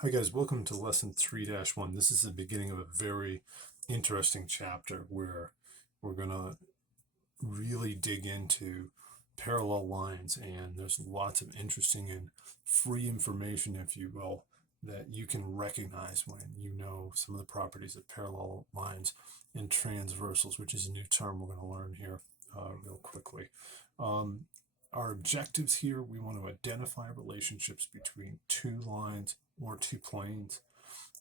Hi guys, welcome to lesson 3-1. This is the beginning of a very interesting chapter where we're going to really dig into parallel lines, and there's lots of interesting and free information, if you will, that you can recognize when you know some of the properties of parallel lines and transversals, which is a new term we're going to learn here real quickly. Our objectives here, we want to identify relationships between two lines or two planes,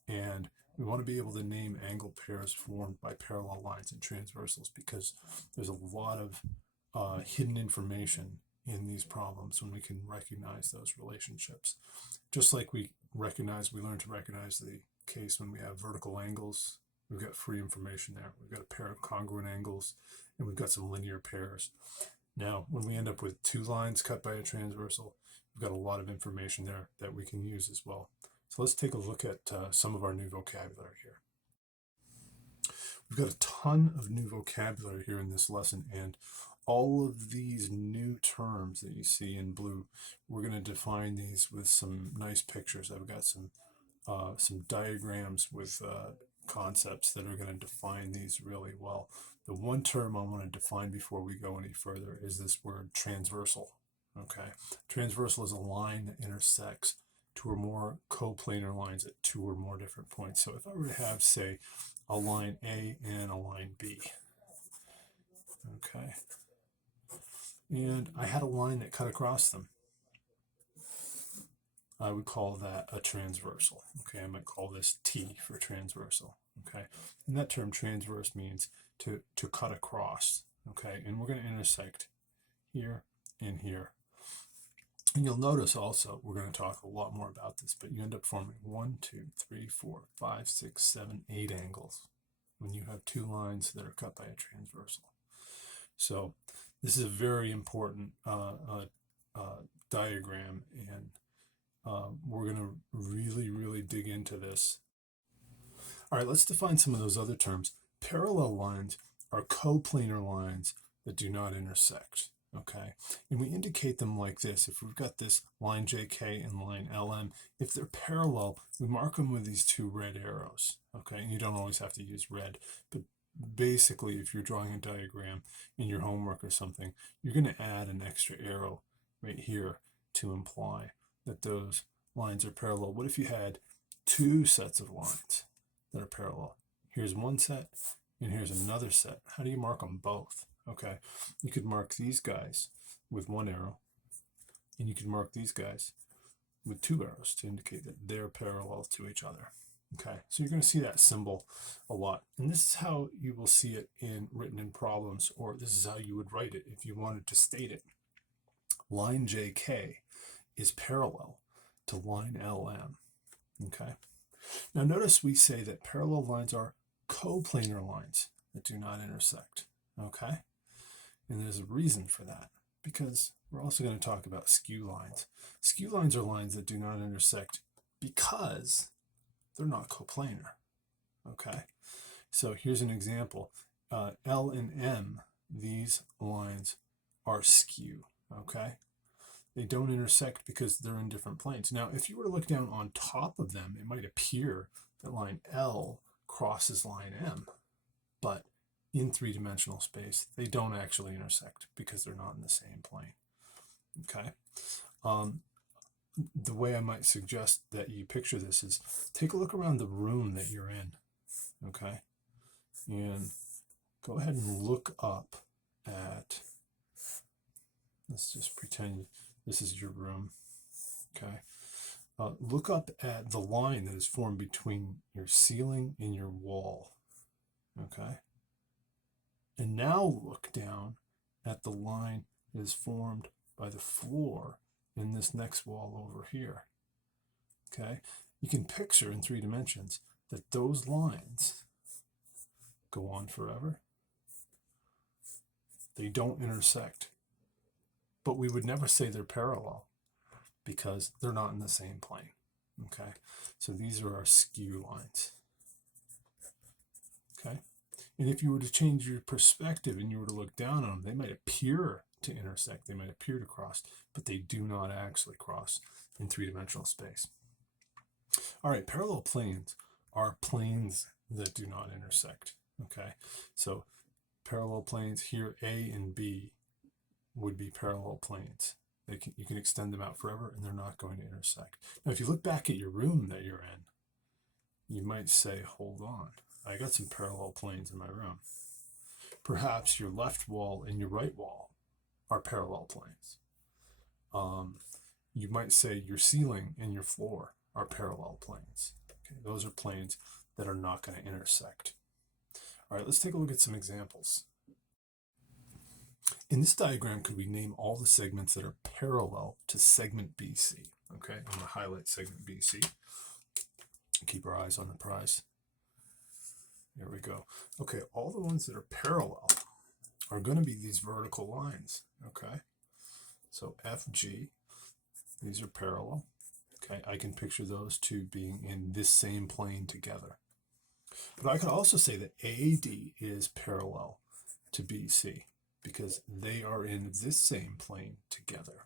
and we want to be able to name angle pairs formed by parallel lines and transversals because there's a lot of hidden information in these problems when we can recognize those relationships. Just like we learn to recognize the case when we have vertical angles, we've got free information there. We've got a pair of congruent angles, and we've got some linear pairs. Now, when we end up with two lines cut by a transversal, we've got a lot of information there that we can use as well. So let's take a look at some of our new vocabulary here. We've got a ton of new vocabulary here in this lesson, and all of these new terms that you see in blue, we're going to define these with some nice pictures. I've got some diagrams with concepts that are going to define these really well. The one term I want to define before we go any further is this word transversal. Okay, transversal is a line that intersects two or more coplanar lines at two or more different points. So if I were to have, say, a line A and a line B, okay, and I had a line that cut across them, I would call that a transversal. Okay, I might call this T for transversal. Okay, and that term transverse means to cut across. Okay, and we're going to intersect here and here. And you'll notice also, we're going to talk a lot more about this, but you end up forming 1, 2, 3, 4, 5, 6, 7, 8 angles when you have two lines that are cut by a transversal. So this is a very important diagram, and we're going to really dig into this. All right, let's define some of those other terms. Parallel lines are coplanar lines that do not intersect. Okay, and we indicate them like this. If we've got this line JK and line LM, if they're parallel, we mark them with these two red arrows. Okay, and you don't always have to use red, but basically, if you're drawing a diagram in your homework or something, you're going to add an extra arrow right here to imply that those lines are parallel. What if you had two sets of lines that are parallel? Here's one set and here's another set. How do you mark them both? Okay, you could mark these guys with one arrow, and you could mark these guys with two arrows to indicate that they're parallel to each other. Okay, so you're going to see that symbol a lot, and this is how you will see it written in problems, or this is how you would write it if you wanted to state it. Line JK is parallel to line LM. Okay, now notice we say that parallel lines are coplanar lines that do not intersect. Okay, and there's a reason for that, because we're also going to talk about skew lines. Skew lines are lines that do not intersect because they're not coplanar. Okay, so here's an example. L and M, these lines are skew. Okay, they don't intersect because they're in different planes. Now, if you were to look down on top of them, it might appear that line L crosses line M, but in three-dimensional space, they don't actually intersect because they're not in the same plane. Okay. The way I might suggest that you picture this is take a look around the room that you're in. Okay. And go ahead and look up at, let's just pretend this is your room. Okay. Look up at the line that is formed between your ceiling and your wall. Okay. And now look down at the line that is formed by the floor in this next wall over here. Okay, you can picture in 3 dimensions that those lines go on forever. They don't intersect, but we would never say they're parallel because they're not in the same plane. Okay, so these are our skew lines. Okay, and if you were to change your perspective and you were to look down on them, they might appear to intersect, they might appear to cross, but they do not actually cross in 3-dimensional space. All right, parallel planes are planes that do not intersect. Okay, so parallel planes here, A and B, would be parallel planes. You can extend them out forever and they're not going to intersect. Now, if you look back at your room that you're in, you might say, hold on, I got some parallel planes in my room. Perhaps your left wall and your right wall are parallel planes. You might say your ceiling and your floor are parallel planes. Okay, those are planes that are not going to intersect. All right, let's take a look at some examples. In this diagram, could we name all the segments that are parallel to segment BC? Okay, I'm going to highlight segment BC. Keep our eyes on the prize. There we go. Okay, all the ones that are parallel are going to be these vertical lines. Okay, so FG, these are parallel. Okay, I can picture those two being in this same plane together. But I could also say that AD is parallel to BC because they are in this same plane together.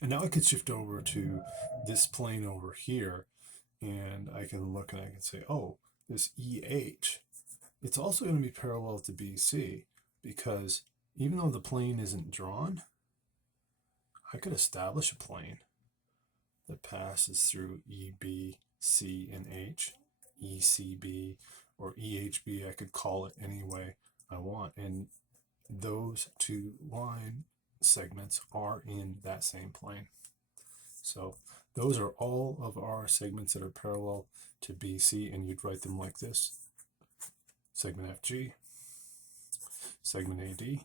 And now I could shift over to this plane over here, and I can look and I can say, oh, this EH, it's also going to be parallel to BC because even though the plane isn't drawn, I could establish a plane that passes through EB, C, and H, ECB, or EHB. I could call it any way I want. And those two line segments are in that same plane. So those are all of our segments that are parallel to BC, and you'd write them like this. Segment FG, segment AD,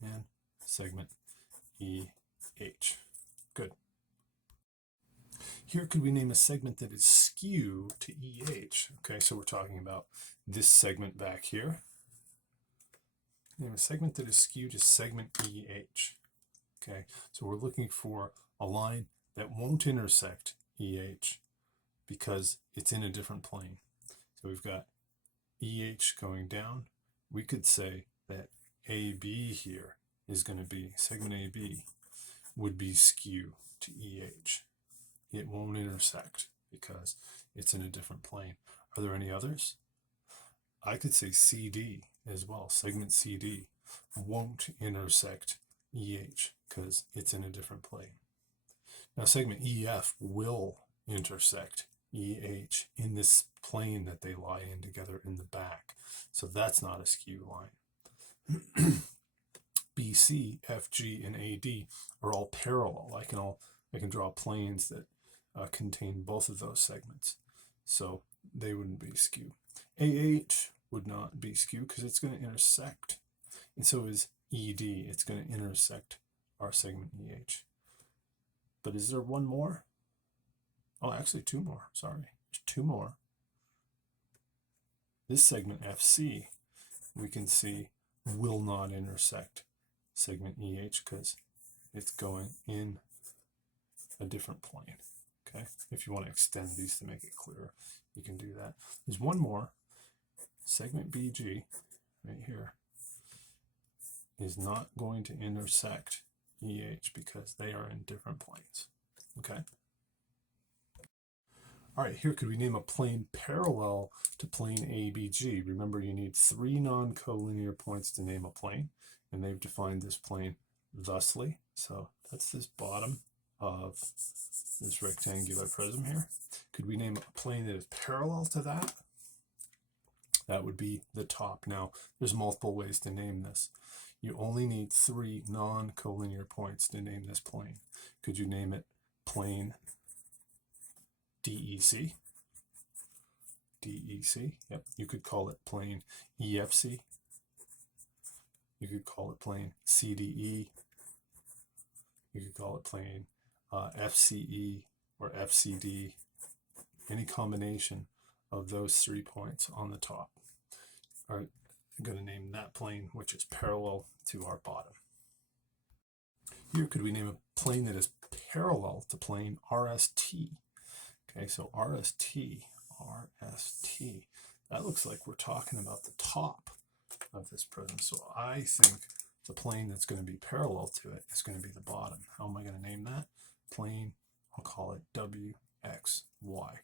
and segment EH. Good. Here, could we name a segment that is skew to EH? Okay, so we're talking about this segment back here. Name a segment that is skew to segment EH. Okay, so we're looking for a line that won't intersect EH because it's in a different plane. So we've got EH going down. We could say that AB here is going to be, segment AB would be skew to EH. It won't intersect because it's in a different plane. Are there any others? I could say CD as well. Segment CD won't intersect EH because it's in a different plane. Now segment EF will intersect EH in this plane that they lie in together in the back. So that's not a skew line. BC, FG, and AD are all parallel. I can draw planes that contain both of those segments. So they wouldn't be skew. AH would not be skew because it's going to intersect. And so is ED. It's going to intersect our segment EH. But is there one more? Oh, actually two more. Sorry. There's two more. This segment FC, we can see, will not intersect segment EH because it's going in a different plane. Okay, if you want to extend these to make it clearer, you can do that. There's one more. Segment BG, right here, is not going to intersect EH because they are in different planes. Okay. All right, here could we name a plane parallel to plane ABG? Remember, you need 3 non-collinear points to name a plane, and they've defined this plane thusly. So that's this bottom of this rectangular prism here. Could we name a plane that is parallel to that? That would be the top. Now, there's multiple ways to name this. You only need 3 non-collinear points to name this plane. Could you name it plane DEC? DEC, yep. You could call it plane EFC. You could call it plane CDE. You could call it plane FCE or FCD. Any combination of those 3 points on the top. All right, I'm going to name that plane, which is parallel to our bottom. Here, could we name a plane that is parallel to plane RST? Okay, so RST, that looks like we're talking about the top of this prism. So I think the plane that's going to be parallel to it is going to be the bottom. How am I going to name that? Plane, I'll call it WH. X, Y.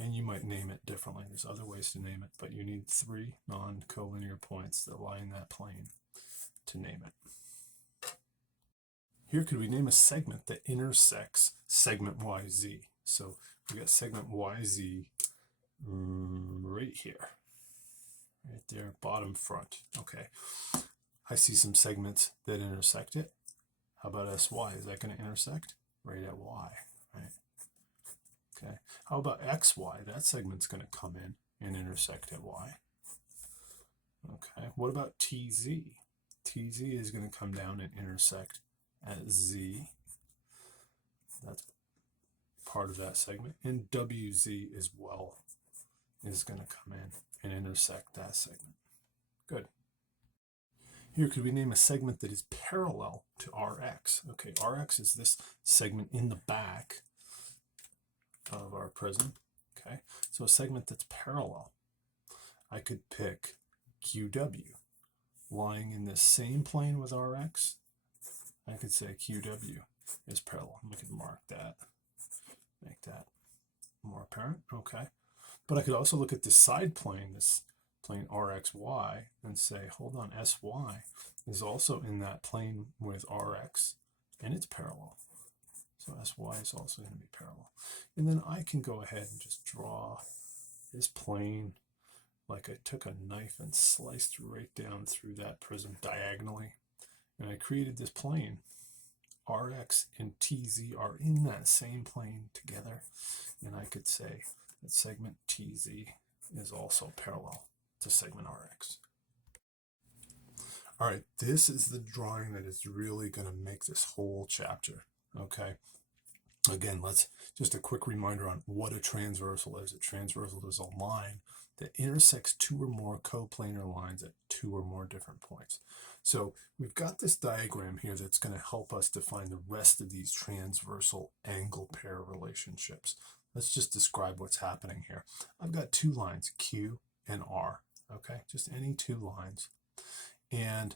And you might name it differently. There's other ways to name it, but you need 3 non-collinear points that lie in that plane to name it. Here, could we name a segment that intersects segment YZ? So we got segment YZ right here, right there, bottom front. Okay, I see some segments that intersect it. How about SY? Is that going to intersect right at Y, right? Okay, how about XY? That segment's going to come in and intersect at Y. Okay, what about TZ? TZ is going to come down and intersect at Z. That's part of that segment. And WZ as well is going to come in and intersect that segment. Good. Here, could we name a segment that is parallel to RX? Okay, RX is this segment in the back of our prism. Okay, so a segment that's parallel. I could pick QW, lying in the same plane with RX. I could say QW is parallel. We can mark that, make that more apparent. Okay, but I could also look at the side plane, this plane RXY, and say, hold on, SY is also in that plane with RX, and it's parallel. So SY is also going to be parallel. And then I can go ahead and just draw this plane like I took a knife and sliced right down through that prism diagonally. And I created this plane. RX and TZ are in that same plane together. And I could say that segment TZ is also parallel to segment RX. All right, this is the drawing that is really going to make this whole chapter. Okay. Again, let's just a quick reminder on what a transversal is. A transversal is a line that intersects 2 or more coplanar lines at 2 or more different points. So we've got this diagram here that's going to help us define the rest of these transversal angle pair relationships. Let's just describe what's happening here. I've got 2 lines, Q and R, okay? Just any 2 lines. And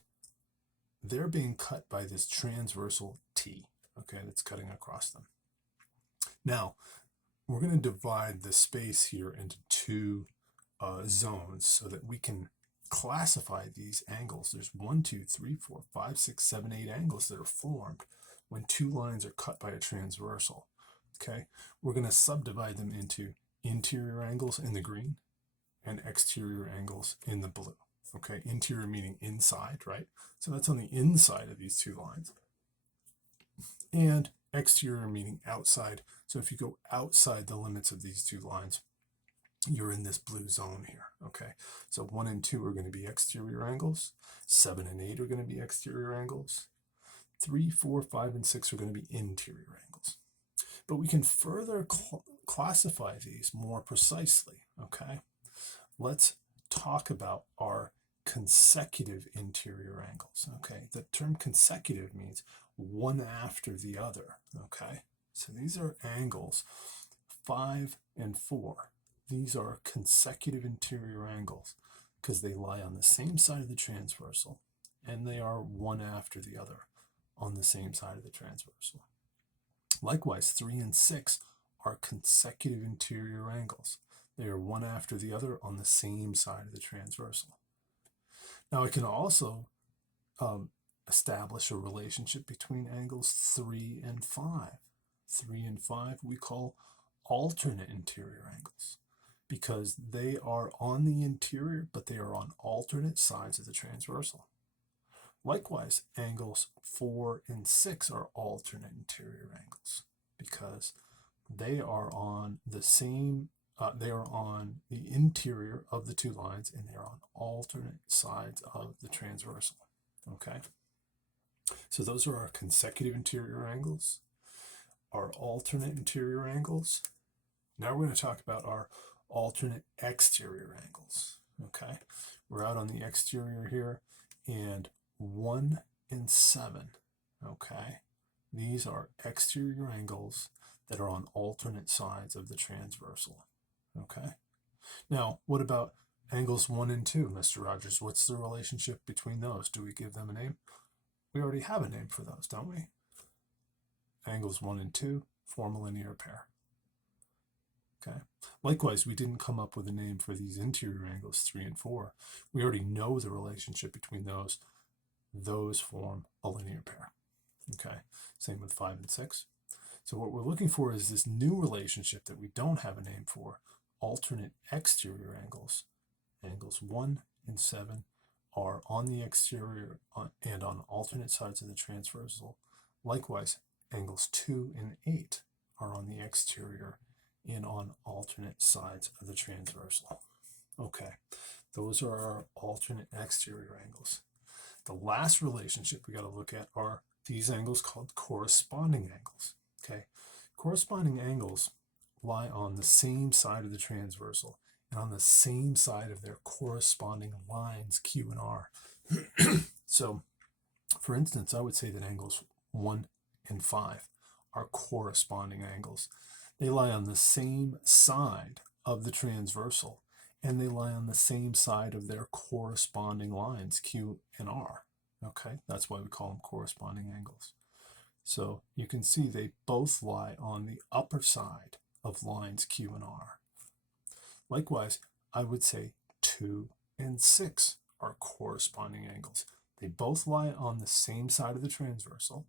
they're being cut by this transversal T, okay, that's cutting across them. Now, we're going to divide the space here into 2 zones so that we can classify these angles. There's 1, 2, 3, 4, 5, 6, 7, 8 angles that are formed when 2 lines are cut by a transversal. Okay, we're going to subdivide them into interior angles in the green and exterior angles in the blue. Okay, interior meaning inside, right? So that's on the inside of these 2 lines. And exterior meaning outside. So if you go outside the limits of these 2 lines, you're in this blue zone here. Okay, so 1 and 2 are going to be exterior angles. 7 and 8 are going to be exterior angles. 3, 4, 5, and 6 are going to be interior angles. But we can further classify these more precisely. Okay, let's talk about our consecutive interior angles. Okay, the term consecutive means one after the other. Okay, so these are angles 5 and 4. These are consecutive interior angles because they lie on the same side of the transversal and they are one after the other on the same side of the transversal. Likewise, 3 and 6 are consecutive interior angles. They are one after the other on the same side of the transversal. Now I can also establish a relationship between angles 3 and 5. 3 and 5 we call alternate interior angles because they are on the interior, but they are on alternate sides of the transversal. Likewise, angles 4 and 6 are alternate interior angles because they are on the same, they are on the interior of the 2 lines and they are on alternate sides of the transversal. Okay, so those are our consecutive interior angles, our alternate interior angles. Now we're going to talk about our alternate exterior angles. Okay, we're out on the exterior here, and 1 and 7. Okay, these are exterior angles that are on alternate sides of the transversal. Okay, now what about angles 1 and 2, Mr. Rogers? What's the relationship between those? Do we give them a name? We already have a name for those, don't we? Angles 1 and 2 form a linear pair. Okay. Likewise, we didn't come up with a name for these interior angles 3 and 4. We already know the relationship between those. Those form a linear pair. Okay. Same with 5 and 6. So what we're looking for is this new relationship that we don't have a name for, alternate exterior angles. Angles 1 and 7 are on the exterior and on alternate sides of the transversal. Likewise, angles 2 and 8 are on the exterior and on alternate sides of the transversal. Okay, those are our alternate exterior angles. The last relationship we got to look at are these angles called corresponding angles. Okay, corresponding angles lie on the same side of the transversal and on the same side of their corresponding lines Q and R. So, for instance, I would say that angles 1 and 5 are corresponding angles. They lie on the same side of the transversal, and they lie on the same side of their corresponding lines, Q and R. Okay, that's why we call them corresponding angles. So you can see they both lie on the upper side of lines Q and R. Likewise, I would say 2 and 6 are corresponding angles. They both lie on the same side of the transversal,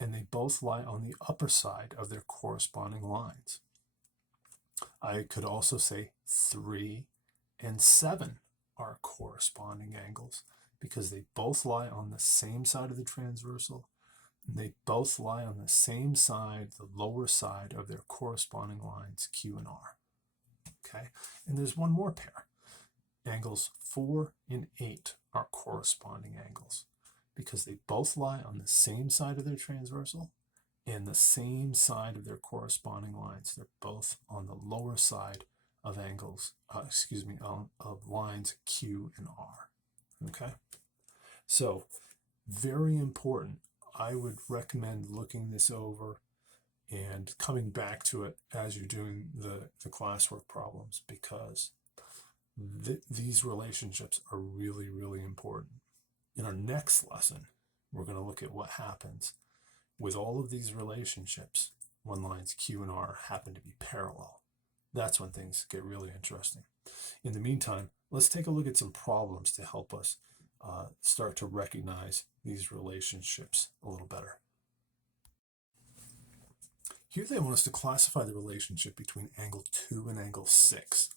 and they both lie on the upper side of their corresponding lines. I could also say 3 and 7 are corresponding angles because they both lie on the same side of the transversal, and they both lie on the same side, the lower side of their corresponding lines Q and R. Okay, and there's one more pair. Angles 4 and 8 are corresponding angles because they both lie on the same side of their transversal and the same side of their corresponding lines. They're both on the lower side of angles, of lines Q and R. Okay, so very important. I would recommend looking this over and coming back to it as you're doing the classwork problems, because these relationships are really, really important. In our next lesson, we're going to look at what happens with all of these relationships when lines Q and R happen to be parallel. That's when things get really interesting. In the meantime, let's take a look at some problems to help us start to recognize these relationships a little better. Here they want us to classify the relationship between angle 2 and angle 6.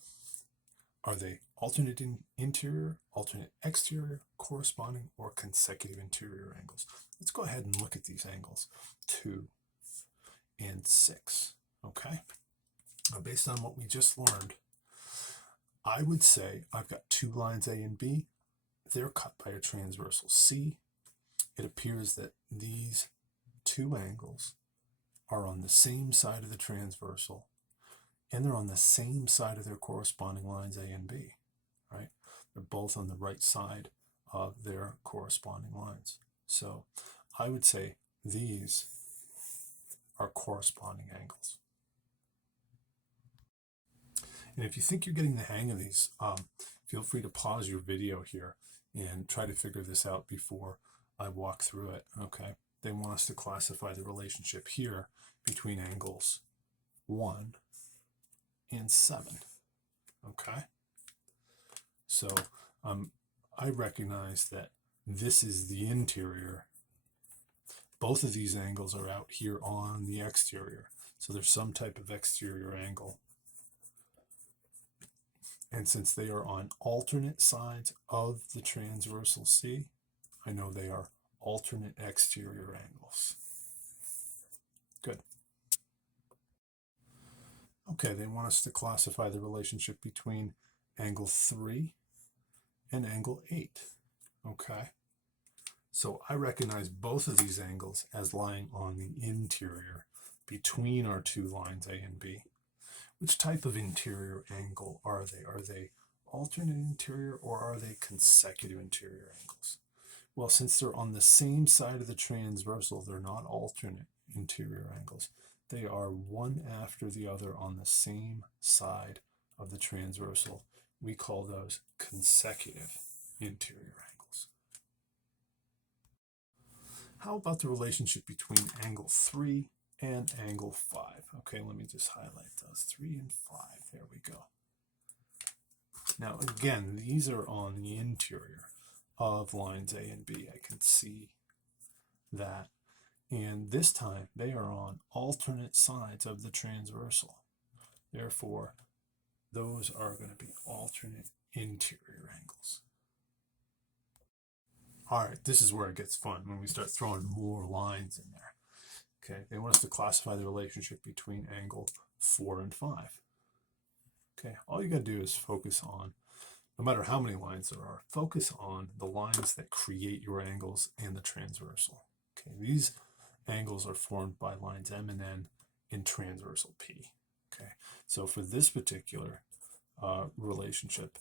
Are they alternate interior, alternate exterior, corresponding, or consecutive interior angles? Let's go ahead and look at these angles, 2 and 6. Okay? Now, based on what we just learned, I would say I've got two lines A and B. They're cut by a transversal C. It appears that these two angles are on the same side of the transversal, and they're on the same side of their corresponding lines A and B, right? They're both on the right side of their corresponding lines. So I would say these are corresponding angles. And if you think you're getting the hang of these, feel free to pause your video here and try to figure this out before I walk through it, okay? They want us to classify the relationship here between angles 1 and 7, okay? So I recognize that this is the interior. Both of these angles are out here on the exterior. So there's some type of exterior angle. And since they are on alternate sides of the transversal C, I know they are alternate exterior angles. Good. Okay, they want us to classify the relationship between angle 3 and angle 8. Okay. So I recognize both of these angles as lying on the interior between our two lines A and B. Which type of interior angle are they? Are they alternate interior or are they consecutive interior angles? Well, since they're on the same side of the transversal, they're not alternate interior angles. They are one after the other on the same side of the transversal. We call those consecutive interior angles. How about the relationship between angle 3 and angle 5. Okay, let me just highlight those, 3 and 5. There we go. Now again, these are on the interior of lines A and B. I can see that. And this time they are on alternate sides of the transversal. Therefore, those are going to be alternate interior angles. All right, this is where it gets fun, when we start throwing more lines in there. Okay, they want us to classify the relationship between angle 4 and 5. Okay, all you got to do is focus on, no matter how many lines there are, focus on the lines that create your angles and the transversal. Okay, these angles are formed by lines M and N in transversal P. Okay, so for this particular relationship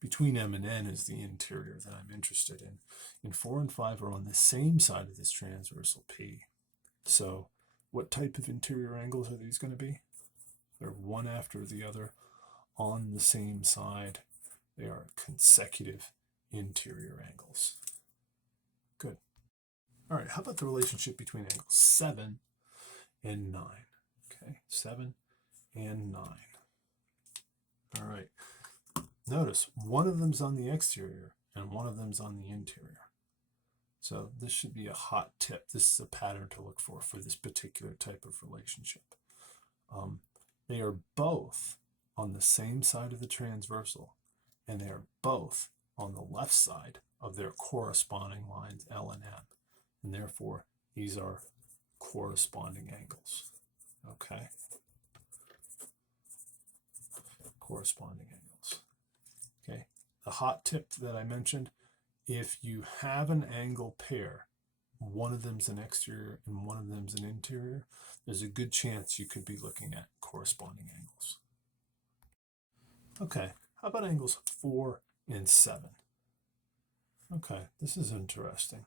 between M and N is the interior that I'm interested in. And 4 and 5 are on the same side of this transversal P. So what type of interior angles are these going to be? They're one after the other on the same side. They are consecutive interior angles. Good. All right, how about the relationship between angles 7 and 9? Okay, 7 and 9. All right. Notice one of them's on the exterior and one of them's on the interior. So this should be a hot tip. This is a pattern to look for this particular type of relationship. They are both on the same side of the transversal, and they are both on the left side of their corresponding lines L and M. And therefore, these are corresponding angles. Okay? Corresponding angles. Okay? The hot tip that I mentioned, if you have an angle pair, one of them's an exterior and one of them's an interior, there's a good chance you could be looking at corresponding angles. Okay, how about angles 4 and 7? Okay, this is interesting.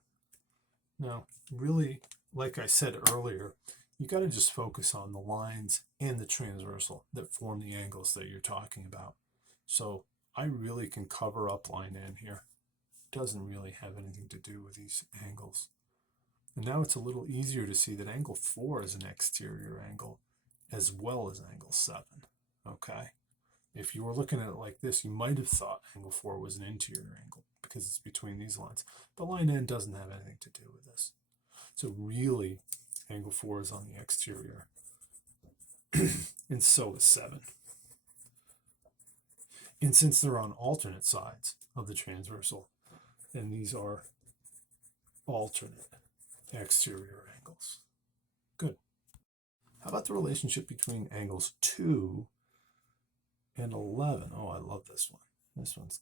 Now, really, like I said earlier, you got to just focus on the lines and the transversal that form the angles that you're talking about. So I really can cover up line N here. It doesn't really have anything to do with these angles. And now it's a little easier to see that angle 4 is an exterior angle as well as angle 7. Okay? If you were looking at it like this, you might have thought angle 4 was an interior angle because it's between these lines. But line N doesn't have anything to do with this. So really, angle 4 is on the exterior. And so is 7. And since they're on alternate sides of the transversal, then these are alternate exterior angles. Good. How about the relationship between angles 2 and 11? Oh, I love this one. This one's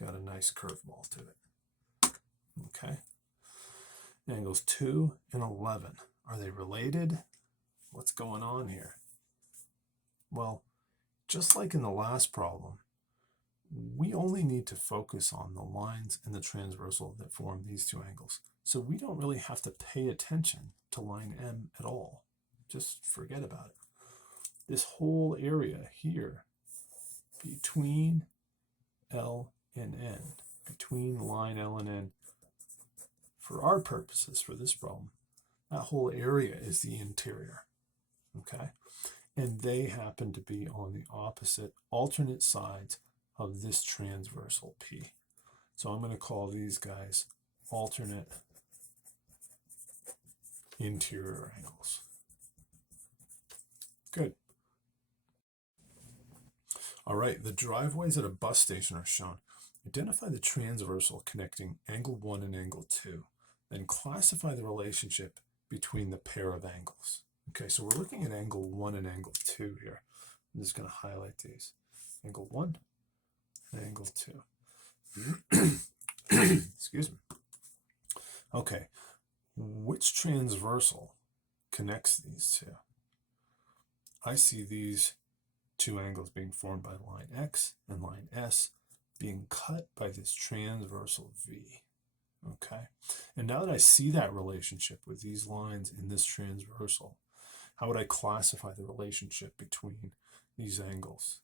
got a nice curveball to it. Okay. Angles 2 and 11. Are they related? What's going on here? Well, just like in the last problem, we only need to focus on the lines and the transversal that form these two angles. So we don't really have to pay attention to line M at all. Just forget about it. This whole area here between L and N, between line L and N, for our purposes, for this problem, that whole area is the interior. Okay? And they happen to be on the opposite, alternate sides of this transversal P. So I'm going to call these guys alternate interior angles. Good. All right, the driveways at a bus station are shown. Identify the transversal connecting angle 1 and angle 2. Then classify the relationship between the pair of angles. Okay, so we're looking at angle 1 and angle 2 here. I'm just going to highlight these. Angle 1 and angle 2. Excuse me. Okay, which transversal connects these two? I see these two angles being formed by line X and line S being cut by this transversal V. Okay, and now that I see that relationship with these lines in this transversal, how would I classify the relationship between these angles?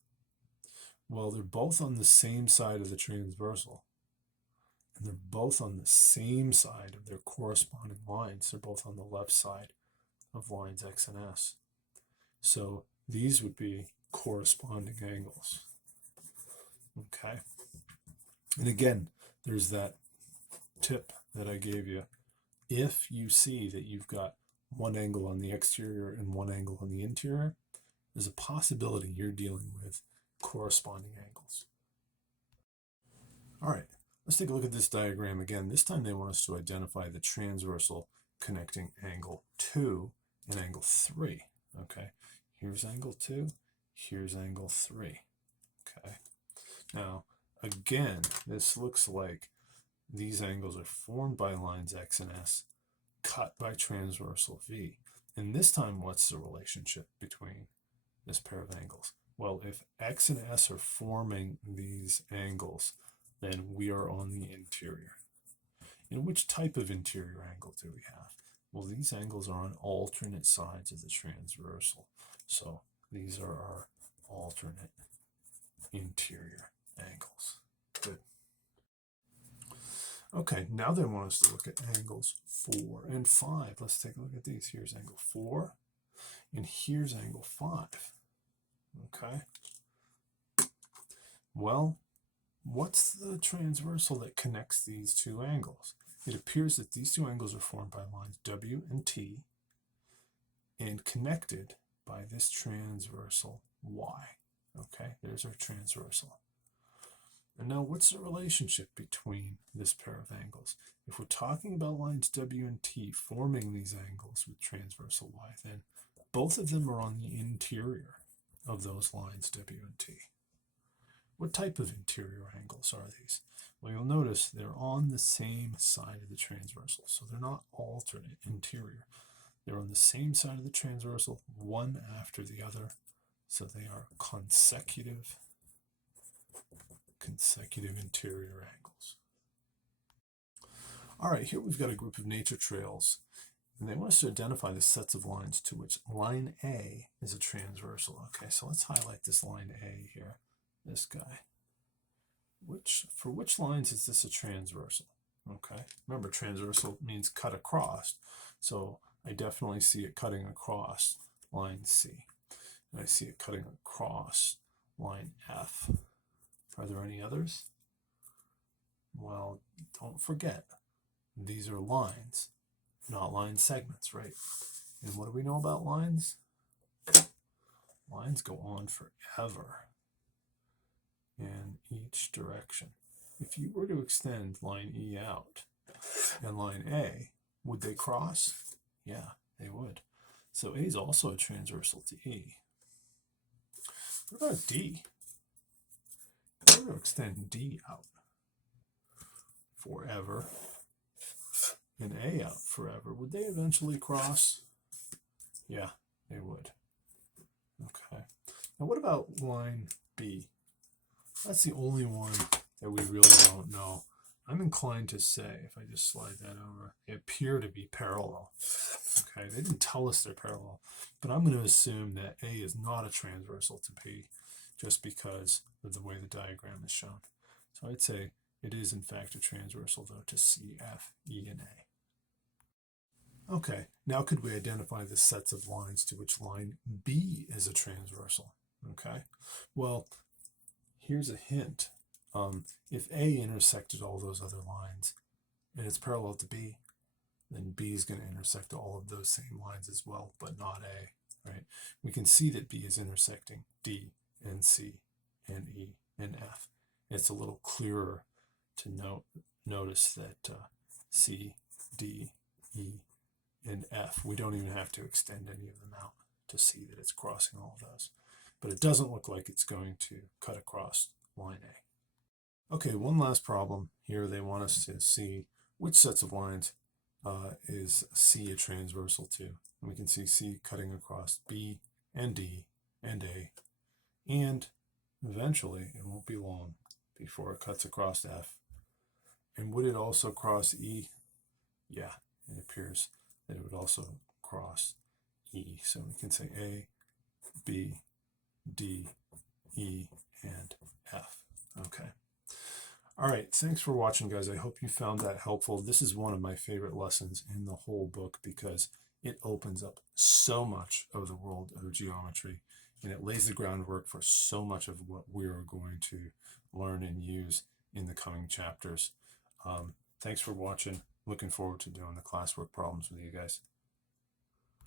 Well, they're both on the same side of the transversal, and they're both on the same side of their corresponding lines. They're both on the left side of lines X and S. So these would be corresponding angles. Okay. And again, there's that tip that I gave you. If you see that you've got one angle on the exterior and one angle on the interior, there's a possibility you're dealing with corresponding angles. All right, let's take a look at this diagram again. This time they want us to identify the transversal connecting angle 2 and angle 3. Okay, here's angle 2, here's angle 3. Okay, now again, this looks like these angles are formed by lines X and S, cut by transversal V. And this time, what's the relationship between this pair of angles? Well, if X and S are forming these angles, then we are on the interior. And which type of interior angle do we have? Well, these angles are on alternate sides of the transversal. So these are our alternate interior angles. Good. Okay, now they want us to look at angles 4 and 5. Let's take a look at these. Here's angle 4, and here's angle 5. Okay. Well, what's the transversal that connects these two angles? It appears that these two angles are formed by lines W and T and connected by this transversal Y. Okay, there's our transversal. And now what's the relationship between this pair of angles? If we're talking about lines W and T forming these angles with transversal Y, then both of them are on the interior of those lines W and T. What type of interior angles are these? Well, you'll notice they're on the same side of the transversal, so they're not alternate interior. They're on the same side of the transversal, one after the other, so they are consecutive interior angles. All right, here we've got a group of nature trails, and they want us to identify the sets of lines to which line A is a transversal. Okay, so let's highlight this line A here, this guy. For which lines is this a transversal? Okay, remember transversal means cut across, so I definitely see it cutting across line C, and I see it cutting across line F. Are there any others? Well, don't forget, these are lines, not line segments, right? And what do we know about lines? Lines go on forever in each direction. If you were to extend line E out and line A, would they cross? Yeah, they would. So A is also a transversal to E. What about D? If we were to extend D out forever and A out forever, would they eventually cross? Yeah, they would. Okay. Now what about line B? That's the only one that we really don't know. I'm inclined to say, if I just slide that over, they appear to be parallel. Okay, they didn't tell us they're parallel, but I'm going to assume that A is not a transversal to B just because of the way the diagram is shown. So I'd say it is in fact a transversal though to C, F, E, and A. Okay, now could we identify the sets of lines to which line B is a transversal? Okay, well, here's a hint. If A intersected all those other lines and it's parallel to B, then B is going to intersect all of those same lines as well, but not A, right? We can see that B is intersecting D and C and E and F. It's a little clearer to notice that C, D, E, and F, we don't even have to extend any of them out to see that it's crossing all of those. But it doesn't look like it's going to cut across line A. Okay, one last problem here. They want us to see which sets of lines is C a transversal to. And we can see C cutting across B and D and A. And eventually, it won't be long before it cuts across F. And would it also cross E? Yeah, it appears that it would also cross E. So we can say A, B, D, E, and F. Okay. All right, thanks for watching, guys. I hope you found that helpful. This is one of my favorite lessons in the whole book because it opens up so much of the world of geometry, and it lays the groundwork for so much of what we're going to learn and use in the coming chapters. Thanks for watching. Looking forward to doing the classwork problems with you guys.